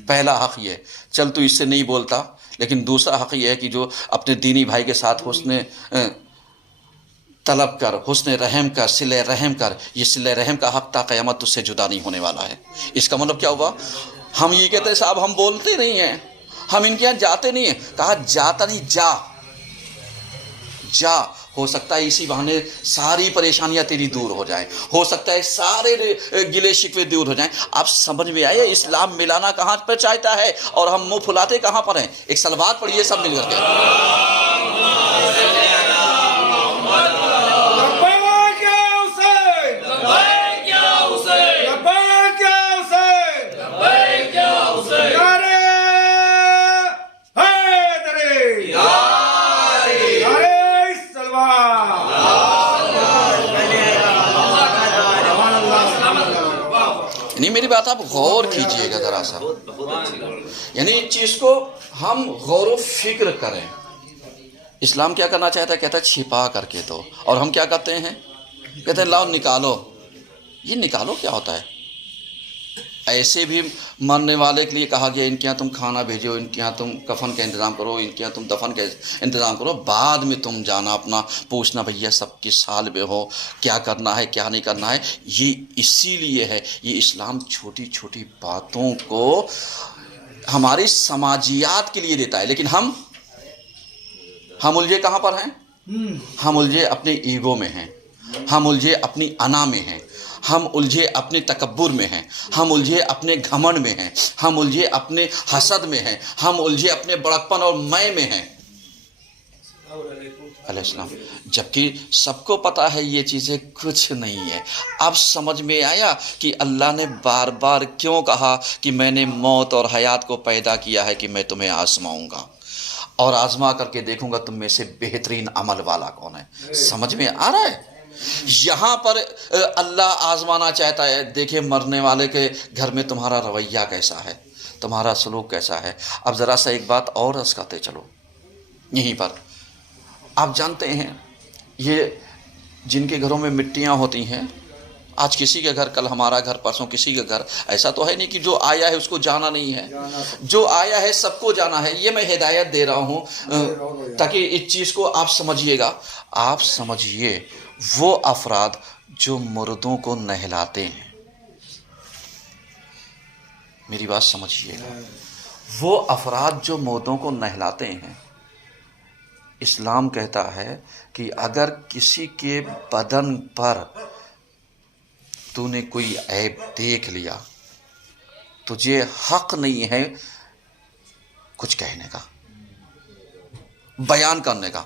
پہلا حق یہ چل تو اس سے نہیں بولتا، لیکن دوسرا حق یہ ہے کہ جو اپنے دینی بھائی کے ساتھ حسن طلب کر، حسن رحم کر، صلہ رحم کر۔ یہ صلہ رحم کا حق تا قیامت تجھ سے جدا نہیں ہونے والا ہے۔ اس کا مطلب کیا ہوا؟ ہم یہ کہتے ہیں صاحب ہم بولتے نہیں ہیں، ہم ان کے یہاں جاتے نہیں ہیں۔ کہا جاتا نہیں، جا جا، ہو سکتا ہے اسی بہانے ساری پریشانیاں تیری دور ہو جائیں، ہو سکتا ہے سارے گلے شکوے دور ہو جائیں۔ آپ سمجھ میں آئے اسلام ملانا کہاں پر چاہتا ہے اور ہم منہ پھلاتے کہاں پر ہیں؟ ایک صلوات پڑھیے سب مل کر کے۔ نہیں میری بات آپ غور کیجئے گا ذرا سا، یعنی اس چیز کو ہم غور و فکر کریں۔ اسلام کیا کرنا چاہتا ہے؟ کہتا ہے چھپا کر کے دو، اور ہم کیا کرتے ہیں؟ کہتے ہیں لاؤ نکالو۔ یہ نکالو کیا ہوتا ہے؟ ایسے بھی مرنے والے کے لیے کہا گیا ان کے یہاں تم کھانا بھیجو، ان کے یہاں تم کفن کا انتظام کرو، ان کے یہاں تم دفن کا انتظام کرو، بعد میں تم جانا اپنا پوچھنا بھیا سب کے سال میں ہو، کیا کرنا ہے کیا نہیں کرنا ہے۔ یہ اسی لیے ہے، یہ اسلام چھوٹی چھوٹی باتوں کو ہماری سماجیات کے لیے دیتا ہے، لیکن ہم الجھے کہاں پر ہیں؟ ہم الجھے اپنے ایگو میں ہیں، ہم الجھے اپنی انا میں ہیں، ہم الجھے اپنے تکبر میں ہیں، ہم الجھے اپنے گھمنڈ میں ہیں، ہم الجھے اپنے حسد میں ہیں، ہم الجھے اپنے بڑکپن اور میں ہیں۔ علیہ السلام، جبکہ سب کو پتا ہے یہ چیزیں کچھ نہیں ہے۔ اب سمجھ میں آیا کہ اللہ نے بار بار کیوں کہا کہ میں نے موت اور حیات کو پیدا کیا ہے کہ میں تمہیں آزماؤں گا اور آزما کر کے دیکھوں گا تم میں سے بہترین عمل والا کون ہے۔ سمجھ میں آ رہا ہے؟ یہاں پر اللہ آزمانا چاہتا ہے، دیکھیں مرنے والے کے گھر میں تمہارا رویہ کیسا ہے، تمہارا سلوک کیسا ہے۔ اب ذرا سا ایک بات اور عرض کرتے چلو یہیں پر۔ آپ جانتے ہیں یہ جن کے گھروں میں مٹیاں ہوتی ہیں آج کسی کے گھر، کل ہمارا گھر، پرسوں کسی کے گھر، ایسا تو ہے نہیں کہ جو آیا ہے اس کو جانا نہیں ہے، جو آیا ہے سب کو جانا ہے۔ یہ میں ہدایت دے رہا ہوں تاکہ اس چیز کو آپ سمجھیے گا۔ آپ سمجھیے وہ افراد جو مردوں کو نہلاتے ہیں، میری بات سمجھیے گا، وہ افراد جو مردوں کو نہلاتے ہیں، اسلام کہتا ہے کہ اگر کسی کے بدن پر تو نے کوئی عیب دیکھ لیا، تجھے حق نہیں ہے کچھ کہنے کا، بیان کرنے کا۔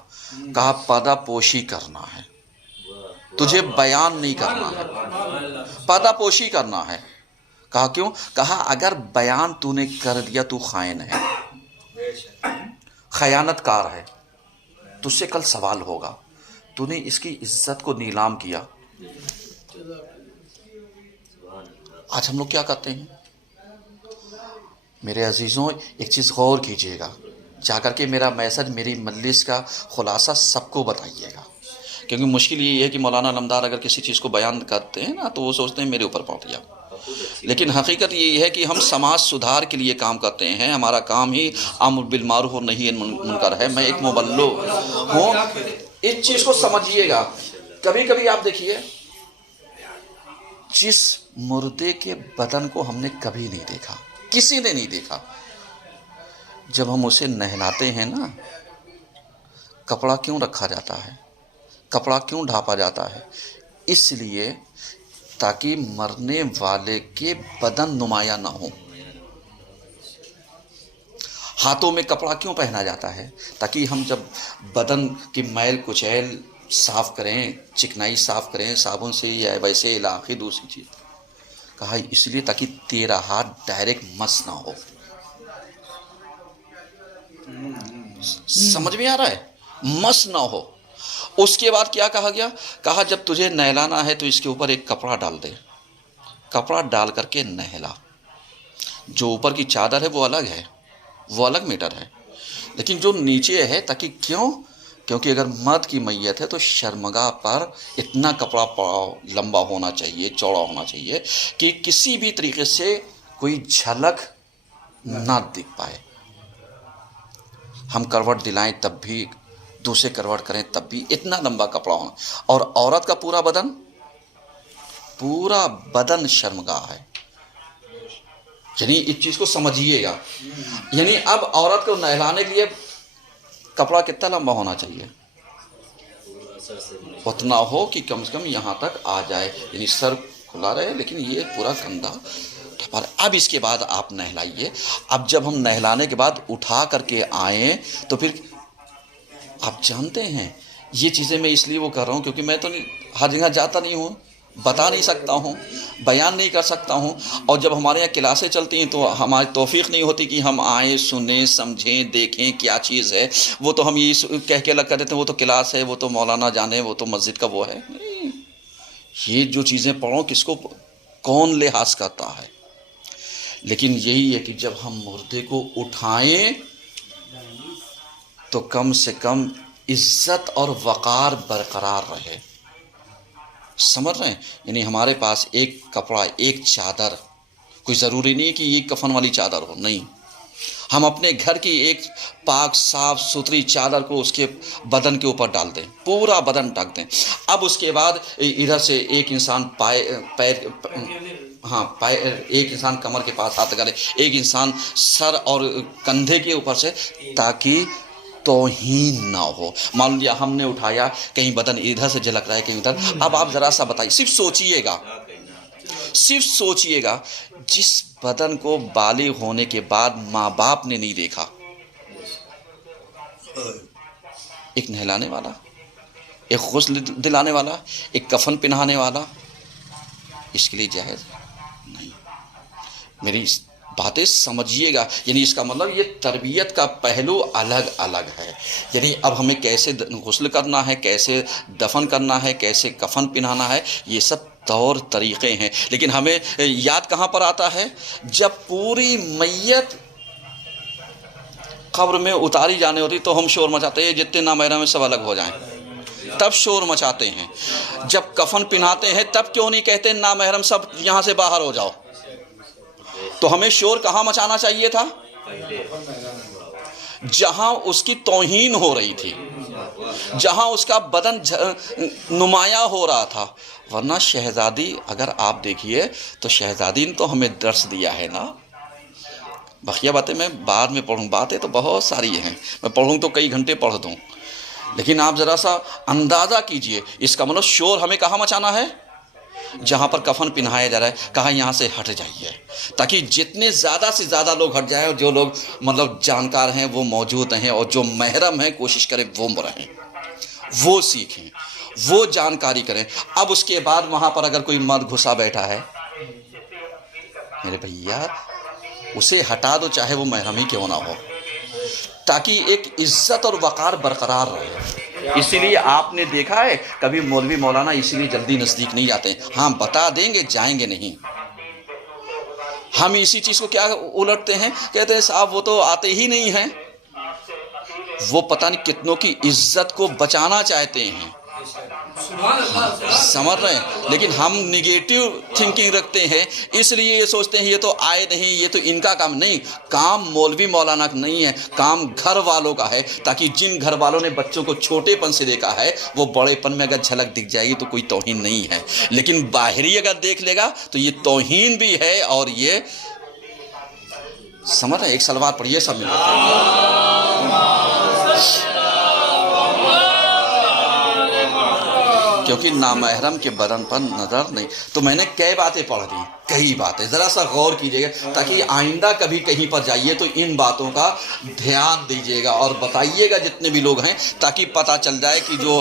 کہا پردہ پوشی کرنا ہے، تجھے بیان نہیں کرنا ہے، پردہ پوشی کرنا ہے۔ کہا کیوں؟ کہا اگر بیان تو نے کر دیا تو خائن ہے، خیانت کار ہے، تجھ سے کل سوال ہوگا، تو نے اس کی عزت کو نیلام کیا۔ آج ہم لوگ کیا کرتے ہیں؟ میرے عزیزوں ایک چیز غور کیجئے گا، جا کر کے میرا میسج، میری مجلس کا خلاصہ سب کو بتائیے گا، کیونکہ مشکل یہ ہے کہ مولانا علمدار اگر کسی چیز کو بیان کرتے ہیں نا تو وہ سوچتے ہیں میرے اوپر پہنچ گیا، لیکن حقیقت یہ ہے کہ ہم سماج سدھار کے لیے کام کرتے ہیں۔ ہمارا کام ہی امر بالمعروف اور نہی عن منکر ہے۔ میں ایک مبلغ ہوں، اس چیز کو سمجھیے گا۔ کبھی کبھی آپ دیکھیے، جس مردے کے بدن کو ہم نے کبھی نہیں دیکھا، کسی نے نہیں دیکھا، جب ہم اسے نہلاتے ہیں نا، کپڑا کیوں رکھا جاتا ہے، کپڑا کیوں ڈھانپا جاتا ہے؟ اس لیے تاکہ مرنے والے کے بدن نمایاں نہ ہو۔ ہاتھوں میں کپڑا کیوں پہنا جاتا ہے؟ تاکہ ہم جب بدن کی میل کچیل صاف کریں، چکنائی صاف کریں صابن سے یا ویسے علاقے دوسری چیز، کہا اس لیے تاکہ تیرا ہاتھ ڈائریکٹ مس نہ ہو۔ سمجھ میں آ رہا ہے؟ مس نہ ہو۔ اس کے بعد کیا کہا گیا؟ کہا جب تجھے نہلانا ہے تو اس کے اوپر ایک کپڑا ڈال دے، کپڑا ڈال کر کے نہلا۔ جو اوپر کی چادر ہے وہ الگ ہے، وہ الگ میٹر ہے، لیکن جو نیچے ہے، تاکہ کیوں؟ کیونکہ اگر مرد کی میت ہے تو شرمگاہ پر اتنا کپڑا لمبا ہونا چاہیے، چوڑا ہونا چاہیے کہ کسی بھی طریقے سے کوئی جھلک نہ دکھ پائے۔ ہم کروٹ دلائیں تب بھی، دوسرے کروٹ کریں تب بھی اتنا لمبا کپڑا ہونا۔ اور عورت کا پورا بدن شرمگاہ ہے۔ یعنی اس چیز کو سمجھیے گا، یعنی اب عورت کو نہلانے کے لیے کپڑا کتنا لمبا ہونا چاہیے؟ اتنا ہو کہ کم سے کم یہاں تک آ جائے، یعنی سر کھلا رہے، لیکن یہ پورا کندھا ڈھپا رہے۔ اب اس کے بعد آپ نہلائیے۔ اب جب ہم نہلانے کے بعد اٹھا کر کے آئیں تو پھر آپ جانتے ہیں یہ چیزیں میں اس لیے وہ کر رہا ہوں کیونکہ میں تو ہر جگہ جاتا نہیں ہوں، بتا نہیں سکتا ہوں، بیان نہیں کر سکتا ہوں، اور جب ہمارے یہاں کلاسیں چلتی ہیں تو ہماری توفیق نہیں ہوتی کہ ہم آئیں، سنیں، سمجھیں، دیکھیں کیا چیز ہے۔ وہ تو ہم یہ کہہ کے لگ کر دیتے ہیں وہ تو کلاس ہے، وہ تو مولانا جانے، وہ تو مسجد کا وہ ہے۔ نہیں، یہ جو چیزیں پڑھو کس کو کون لحاظ کرتا ہے؟ لیکن یہی ہے کہ جب ہم مردے کو اٹھائیں تو کم سے کم عزت اور وقار برقرار رہے۔ سمجھ رہے ہیں؟ یعنی ہمارے پاس ایک کپڑا، ایک چادر، کوئی ضروری نہیں کہ یہ کفن والی چادر ہو، نہیں، ہم اپنے گھر کی ایک پاک صاف ستھری چادر کو اس کے بدن کے اوپر ڈال دیں، پورا بدن ڈھک دیں۔ اب اس کے بعد ادھر سے ایک انسان ایک انسان کمر کے پاس ہاتھ لگا لے، ایک انسان سر اور کندھے کے اوپر سے، تاکہ توہین نہ ہو۔ مان لیا ہم نے اٹھایا، کہیں بدن ادھر سے جھلک رہا ہے کہیں ادھر۔ اب آپ ذرا سا بتائیے، صرف سوچئے گا، جس بدن کو بالغ ہونے کے بعد ماں باپ نے نہیں دیکھا، ایک نہلانے والا، ایک غسل دلانے والا، ایک کفن پہنانے والا، اس کے لیے جائز نہیں۔ میری باتیں سمجھیے گا، یعنی اس کا مطلب یہ تربیت کا پہلو الگ الگ ہے۔ یعنی اب ہمیں کیسے غسل کرنا ہے، کیسے دفن کرنا ہے، کیسے کفن پہنانا ہے، یہ سب طور طریقے ہیں۔ لیکن ہمیں یاد کہاں پر آتا ہے؟ جب پوری میت قبر میں اتاری جانے ہوتی تو ہم شور مچاتے ہیں جتنے نامحرم ہیں سب الگ ہو جائیں۔ تب شور مچاتے ہیں، جب کفن پہناتے ہیں تب کیوں نہیں کہتے نامحرم سب یہاں سے باہر ہو جاؤ؟ تو ہمیں شور کہاں مچانا چاہیے تھا؟ جہاں اس کی توہین ہو رہی تھی، جہاں اس کا بدن نمایاں ہو رہا تھا. ورنہ شہزادی اگر آپ دیکھیے تو شہزادی نے تو ہمیں درس دیا ہے نا. بقیہ باتیں میں بعد میں پڑھوں، باتیں تو بہت ساری ہیں، میں پڑھوں تو کئی گھنٹے پڑھ دوں، لیکن آپ ذرا سا اندازہ کیجئے. اس کا مطلب شور ہمیں کہاں مچانا ہے؟ جہاں پر کفن پہنایا جا رہا ہے کہا یہاں سے ہٹ جائیے، تاکہ جتنے زیادہ سے زیادہ لوگ ہٹ جائیں، اور جو لوگ مطلب جانکار ہیں وہ موجود ہیں، اور جو محرم ہیں کوشش کریں وہ رہیں، وہ سیکھیں، وہ جانکاری کریں. اب اس کے بعد وہاں پر اگر کوئی مرد گھسا بیٹھا ہے، میرے بھیا اسے ہٹا دو، چاہے وہ محرم ہی کیوں نہ ہو، تاکہ ایک عزت اور وقار برقرار رہے. اسی لیے آپ نے دیکھا ہے کبھی مولوی مولانا اسی لیے جلدی نزدیک نہیں آتے ہیں. ہاں بتا دیں گے، جائیں گے نہیں. ہم اسی چیز کو کیا الٹتے ہیں، کہتے ہیں صاحب وہ تو آتے ہی نہیں ہیں. وہ پتہ نہیں کتنوں کی عزت کو بچانا چاہتے ہیں، سمجھ رہے ہیں، لیکن ہم نگیٹو تھنکنگ رکھتے ہیں، اس لیے یہ سوچتے ہیں یہ تو آئے نہیں، یہ تو ان کا کام نہیں. کام مولوی مولانا کا نہیں ہے، کام گھر والوں کا ہے، تاکہ جن گھر والوں نے بچوں کو چھوٹے پن سے دیکھا ہے وہ بڑے پن میں اگر جھلک دکھ جائے گی تو کوئی توہین نہیں ہے، لیکن باہری اگر دیکھ لے گا تو یہ توہین بھی ہے. اور یہ سمجھ رہے ہیں، ایک صلوات پڑھیے سب مل کیونکہ نامحرم کے بدن پر نظر نہیں. تو میں نے کئی باتیں پڑھ دی، کئی باتیں، ذرا سا غور کیجئے گا تاکہ آئندہ کبھی کہیں پر جائیے تو ان باتوں کا دھیان دیجئے گا اور بتائیے گا جتنے بھی لوگ ہیں، تاکہ پتہ چل جائے کہ جو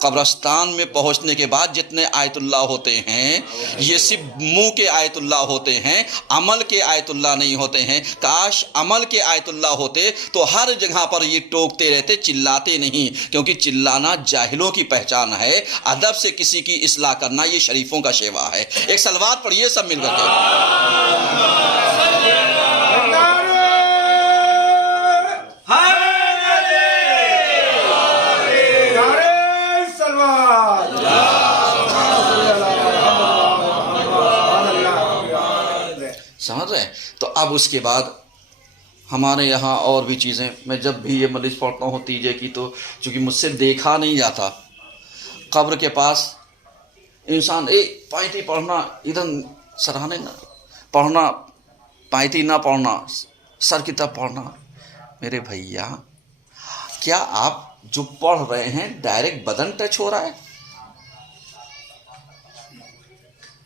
قبرستان میں پہنچنے کے بعد جتنے آیت اللہ ہوتے ہیں یہ صرف منہ کے آیت اللہ ہوتے ہیں، عمل کے آیت اللہ نہیں ہوتے ہیں. کاش عمل کے آیت اللہ ہوتے تو ہر جگہ پر یہ ٹوکتے رہتے، چلاتے نہیں، کیونکہ چلانا جاہلوں کی پہچان ہے. ادب سے کسی کی اصلاح کرنا یہ شریفوں کا شیوا ہے. ایک صلوات پڑھیے سب مل کر کے. سمجھ رہے ہیں؟ تو اب اس کے بعد ہمارے یہاں اور بھی چیزیں، میں جب بھی یہ مجلس پڑھتا ہوں تیجے کی تو چونکہ مجھ سے دیکھا نہیں جاتا، قبر کے پاس انسان پائنتی پڑھنا، ادھر سرہانے نہ پڑھنا، پائنتی نہ پڑھنا، سر کی طرف پڑھنا. میرے بھیا کیا آپ جو پڑھ رہے ہیں ڈائریکٹ بدن ٹچ ہو رہا ہے؟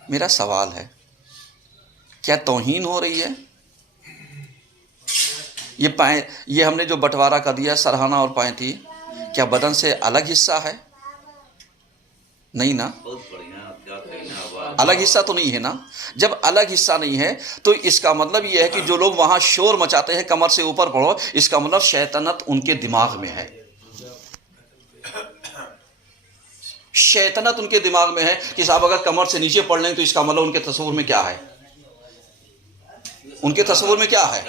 میرا سوال ہے، کیا توہین ہو رہی ہے؟ یہ ہم نے جو بٹوارا کر دیا سرہانہ اور پائنتی، کیا بدن سے الگ حصہ ہے؟ نہیں نا، الگ حصہ تو نہیں ہے نا. جب الگ حصہ نہیں ہے تو اس کا مطلب یہ ہے کہ جو لوگ وہاں شور مچاتے ہیں کمر سے اوپر پڑھو، اس کا مطلب شیطنت ان کے دماغ میں ہے. شیطنت ان کے دماغ میں ہے کہ صاحب اگر کمر سے نیچے پڑھ لیں تو اس کا مطلب ان کے تصور میں کیا ہے، ان کے تصور میں کیا ہے.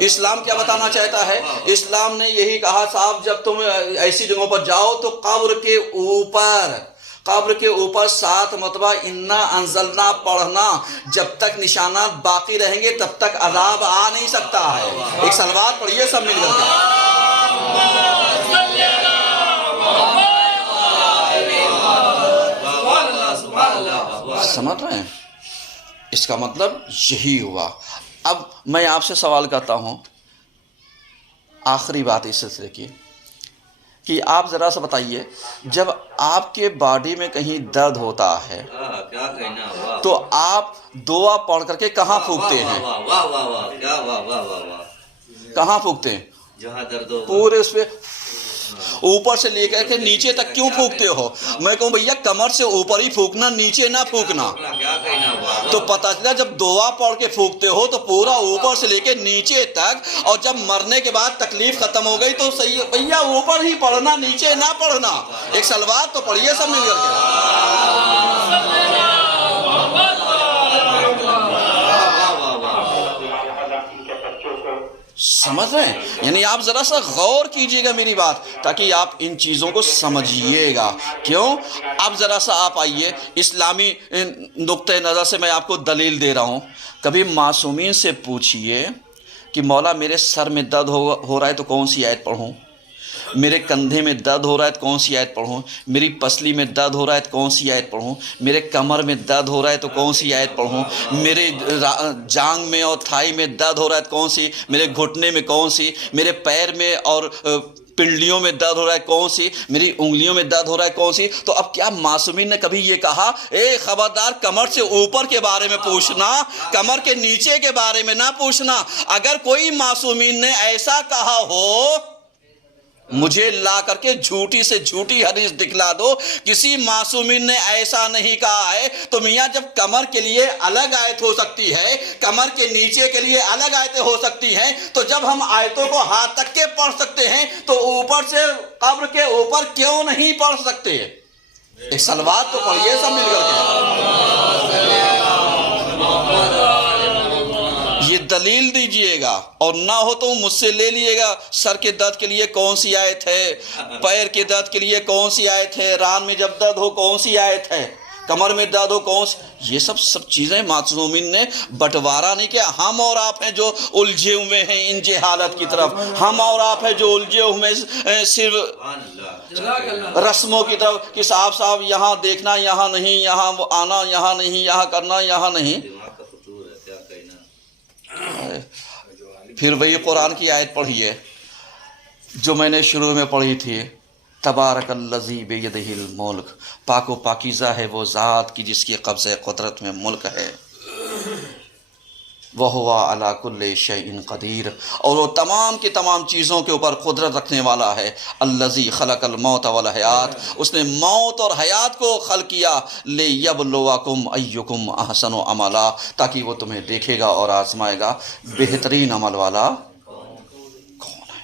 اسلام کیا بتانا چاہتا ہے؟ اسلام نے یہی کہا صاحب جب تم ایسی جگہوں پر جاؤ تو قبر کے اوپر 7 مرتبہ انا انزلنا پڑھنا. جب تک نشانات باقی رہیں گے تب تک عذاب آ نہیں سکتا ہے. ایک صلوات پڑھیے سب مل کر کے. سمجھ رہے ہیں؟ اس کا مطلب یہی ہوا. اب میں آپ سے سوال کرتا ہوں، آخری بات اس سلسلے کی، کہ آپ ذرا سا بتائیے جب آپ کے باڈی میں کہیں درد ہوتا ہے تو آپ دعا پڑھ کر کے کہاں پھونکتے ہیں؟ کہاں پھونکتے ہیں؟ جہاں درد ہو پورے اس پہ اوپر سے لے کر کے نیچے تک کیوں پھونکتے ہو؟ میں کہوں بھیا کمر سے اوپر ہی پھونکنا، نیچے نہ پھونکنا. تو پتہ چلا جب دعا پڑھ کے پھونکتے ہو تو پورا اوپر سے لے کے نیچے تک، اور جب مرنے کے بعد تکلیف ختم ہو گئی تو صحیح بھیا اوپر ہی پڑھنا، نیچے نہ پڑھنا. ایک صلوات تو پڑھیے سب مل کر کے. سمجھ رہے ہیں؟ یعنی آپ ذرا سا غور کیجئے گا میری بات، تاکہ آپ ان چیزوں کو سمجھیے گا۔ کیوں؟ اب ذرا سا آپ آئیے، اسلامی نقطۂ نظر سے میں آپ کو دلیل دے رہا ہوں۔ کبھی معصومین سے پوچھئے کہ مولا میرے سر میں درد ہو رہا ہے تو کون سی آیت پڑھوں؟ میرے کندھے میں درد ہو رہا ہے تو کون سی آیت پڑھوں؟ میری پسلی میں درد ہو رہا ہے تو کون سی آیت پڑھوں؟ میرے کمر میں درد ہو رہا ہے تو کون سی آیت پڑھوں؟ میرے جانگ میں اور تھائی میں درد ہو رہا ہے تو کون سی؟ میرے گھٹنے میں کون سی؟ میرے پیر میں اور پنڈلیوں میں درد ہو رہا ہے کون سی؟ میری انگلیوں میں درد ہو رہا ہے کون سی؟ تو اب کیا معصومین نے کبھی یہ کہا اے خبردار کمر سے اوپر کے بارے میں پوچھنا، کمر کے نیچے کے بارے میں نہ پوچھنا؟ اگر کوئی معصومین نے ایسا کہا ہو، مجھے لا کر کے جھوٹی سے جھوٹی حدیث دکھلا دو۔ کسی معصومین نے ایسا نہیں کہا ہے۔ تو میاں جب کمر کے لیے الگ آیت ہو سکتی ہے، کمر کے نیچے کے لیے الگ آیتیں ہو سکتی ہیں، تو جب ہم آیتوں کو ہاتھ تک کے پڑھ سکتے ہیں تو اوپر سے قبر کے اوپر کیوں نہیں پڑھ سکتے؟ ایک صلوات تو پڑھیے سب مل کر کے، یہ دلیل دیجئے گا، اور نہ ہو تو مجھ سے لے لیے گا سر کے درد کے لیے کون سی آیت ہے، پیر کے درد کے لیے کون سی آیت ہے، ران میں جب درد ہو کون سی آیت ہے، کمر میں درد ہو کون سی۔ یہ سب چیزیں معصومین نے بٹوارا نہیں کیا۔ ہم اور آپ ہیں جو الجھے ہوئے ہیں ان جہالت کی طرف، ہم اور آپ ہیں جو الجھے ہوئے صرف رسموں کی طرف کہ صاحب یہاں دیکھنا یہاں نہیں، یہاں آنا یہاں نہیں، یہاں کرنا یہاں نہیں۔ پھر وہی قرآن کی آیت پڑھیے جو میں نے شروع میں پڑھی تھی، تبارک الذی بیدہ الملک، پاک و پاکیزہ ہے وہ ذات کی جس کی قبضہ قدرت میں ملک ہے، وَهُوَ عَلَى كُلِّ شَيْءٍ قدیر، اور وہ تمام کی تمام چیزوں کے اوپر قدرت رکھنے والا ہے۔ الذی خلق الموت والحیات، اس نے موت اور حیات کو خلق کیا، لِیَبْلُوَکُمْ أَیُّکُمْ أَحْسَنُ عَمَلًا، تاکہ وہ تمہیں دیکھے گا اور آزمائے گا بہترین عمل والا کون ہے۔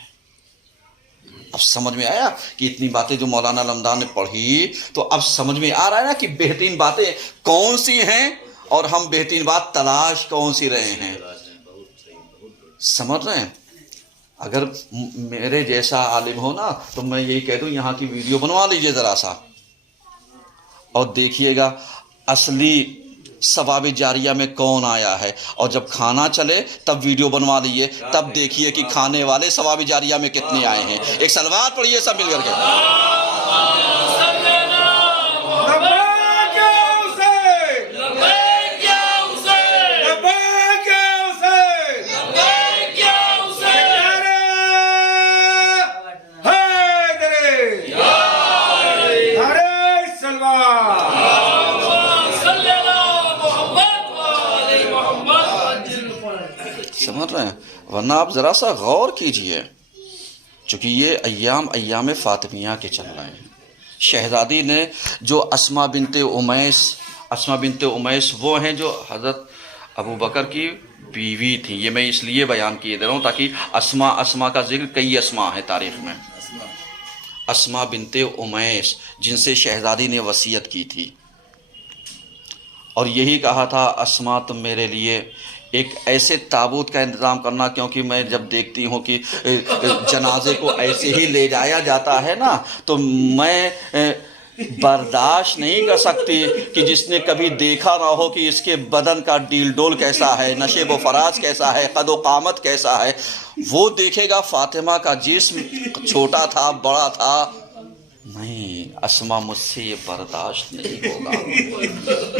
اب سمجھ میں آیا کہ اتنی باتیں جو مولانا لمدان نے پڑھی، تو اب سمجھ میں آ رہا ہے نا کہ بہترین باتیں کون سی ہیں اور ہم بہترین بات تلاش کون سی رہے ہیں۔ سمجھ رہے ہیں؟ اگر میرے جیسا عالم ہو نا تو میں یہی کہہ دوں یہاں کی ویڈیو بنوا لیجئے ذرا سا، اور دیکھیے گا اصلی ثواب جاریہ میں کون آیا ہے، اور جب کھانا چلے تب ویڈیو بنوا لیجئے، تب دیکھیے کہ کھانے والے ثواب جاریہ میں کتنے آئے ہیں۔ ایک صلوات پڑھیے سب مل کر کے۔ سمجھ رہے ہیں؟ ورنہ آپ ذرا سا غور کیجئے، چونکہ یہ ایام فاطمیہ کے چل رہے ہیں۔ شہزادی نے جو اسماء بنت امیس وہ ہیں جو حضرت ابو بکر کی بیوی تھی۔ یہ میں اس لیے بیان کیے دے رہا ہوں تاکہ اسماء کا ذکر کئی اسماء ہے تاریخ میں۔ اسماء بنت امیس جن سے شہزادی نے وصیت کی تھی، اور یہی کہا تھا اسماء تم میرے لیے ایک ایسے تابوت کا انتظام کرنا، کیونکہ میں جب دیکھتی ہوں کہ جنازے کو ایسے ہی لے جایا جاتا ہے نا تو میں برداشت نہیں کر سکتی کہ جس نے کبھی دیکھا نہ ہو کہ اس کے بدن کا ڈیل ڈول کیسا ہے، نشیب و فراز کیسا ہے، قد و قامت کیسا ہے، وہ دیکھے گا فاطمہ کا جسم چھوٹا تھا بڑا تھا، نہیں اسماء مجھ سے یہ برداشت نہیں ہوگا۔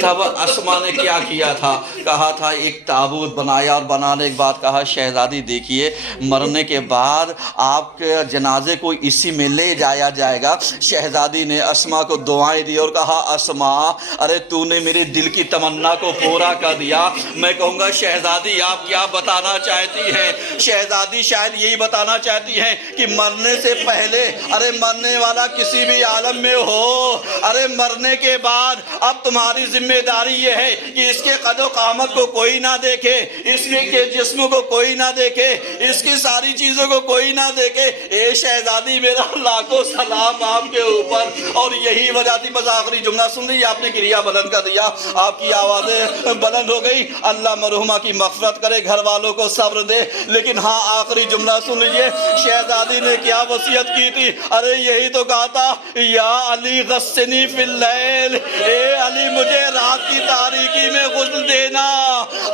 تب اسماء نے کیا کیا تھا، کہا تھا ایک تابوت بنایا، اور بنانے کے بعد کہا شہزادی دیکھیے مرنے کے بعد آپ کے جنازے کو اسی میں لے جایا جائے گا۔ شہزادی نے اسماء کو دعائیں دی اور کہا اسماء ارے تو نے میرے دل کی تمنا کو پورا کر دیا۔ میں کہوں گا شہزادی آپ کیا بتانا چاہتی ہیں؟ شہزادی شاید یہی بتانا چاہتی ہیں کہ مرنے سے پہلے، ارے مرنے والا کسی کسی بھی عالم میں ہو، ارے مرنے کے بعد اب تمہاری ذمہ داری یہ ہے کہ اس کے قد و قامت کو کوئی نہ دیکھے، اس کے جسم کو کوئی نہ دیکھے، اس کی ساری چیزوں کو کوئی نہ دیکھے۔ اے شہزادی میرا لاکھوں سلام آپ کے اوپر، اور یہی وجہ تھی۔ بس آخری جملہ سن لیجیے، آپ نے گریہ بلند کر دیا، آپ کی آوازیں بلند ہو گئی۔ اللہ مرحومہ کی مغفرت کرے، گھر والوں کو صبر دے۔ لیکن ہاں آخری جملہ سن لیجیے، شہزادی نے کیا وصیت کی تھی؟ ارے یہی تو کہا تھا، یا علی غسنی فی اللیل، اے علی مجھے رات کی تاریکی میں غسل دینا،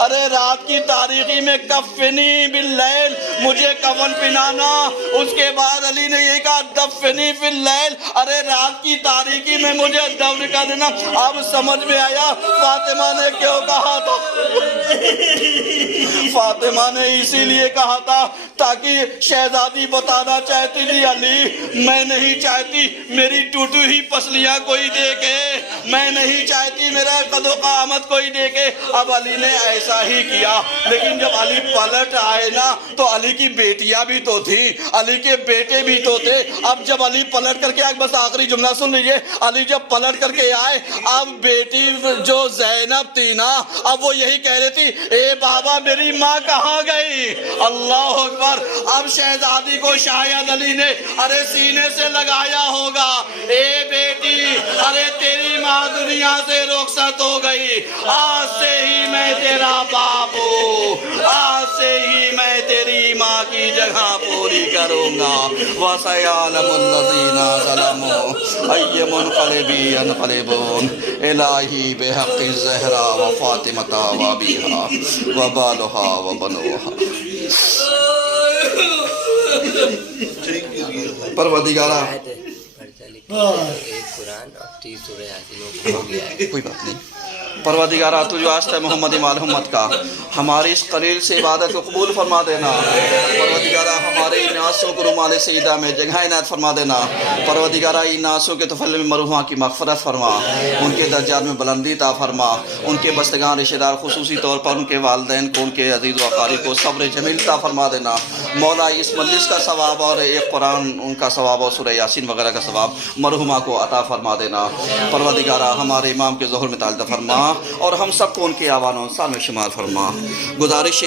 ارے رات کی تاریکی میں کفنی باللیل، مجھے کفن پہنانا۔ اس کے بعد علی نے یہ کہا دفنی فی اللیل، ارے رات کی تاریکی میں مجھے دفن کر دینا۔ اب سمجھ میں آیا فاطمہ نے کیوں کہا تھا۔ فاطمہ نے اسی لیے کہا تھا تاکہ شہزادی بتانا چاہتی تھی، علی میں نہیں چاہتی میری ٹوٹی ہوئی پسلیاں کوئی دیکھے، میں نہیں چاہتی میرا قد و قامت کوئی دیکھے۔ اب علی نے ایسا ہی کیا، لیکن جب علی پلٹ آئے نا تو علی کی بیٹیاں بھی تو تھی، علی کے بیٹے بھی تو تھے۔ اب جب علی پلٹ کر کے آئے، بس آخری جملہ سن لیجئے، علی جب پلٹ کر کے آئے، اب بیٹی جو زینب تھی نا، اب وہ یہی کہہ رہی تھی، اے بابا میری ماں کہاں گئی؟ اللہ اکبر۔ اب شہزادی کو شاید علی نے ارے سینے سے لگایا ہوگا، اے بیٹی ارے تیری ماں دنیا سے رخصت ہو گئی، آج سے ہی میں تیرا باپ ہوں، آج سے ہی میں تیری ماں کی جگہ پوری کروں گا۔ وَسَيَعْلَمُ الَّذِينَ ظَلَمُوا أَيَّ مُنقَلِبٍ يَنقَلِبُونَ إِلَٰهِ بِحَقِّ الزَّهْرَا وَفَاطِمَةَ وَأَبِيهَا وَبَالُهَا وَبَنُوهَا۔ پروردگارہ کوئی بات نہیں، پروردگارہ تو جو آستہ محمد مال امت کا ہماری اس قلیل سے عبادت کو قبول فرما دینا۔ پروردگارہ ہمارے ان آنسوں کو رومال سیدہ میں جگہ عنایت فرما دینا۔ پروردگارہ ان آنسوں کے طفل میں مرحومہ کی مغفرت فرما، ان کے درجات میں بلندی عطا فرما، ان کے بستگان رشتہ دار خصوصی طور پر ان کے والدین کو، ان کے عزیز و اقارب کو صبر جمیل عطا فرما دینا۔ مولا اس مجلس کا ثواب اور ایک قرآن ان کا ثواب اور سورہ یاسین وغیرہ کا ثواب مرحومہ کو عطا فرما دینا۔ پروردگارہ ہمارے امام کے ظہر میں تعلق فرما، اور ہم سب کو ان کے آوان و انسان میں شمار فرما۔ گزارش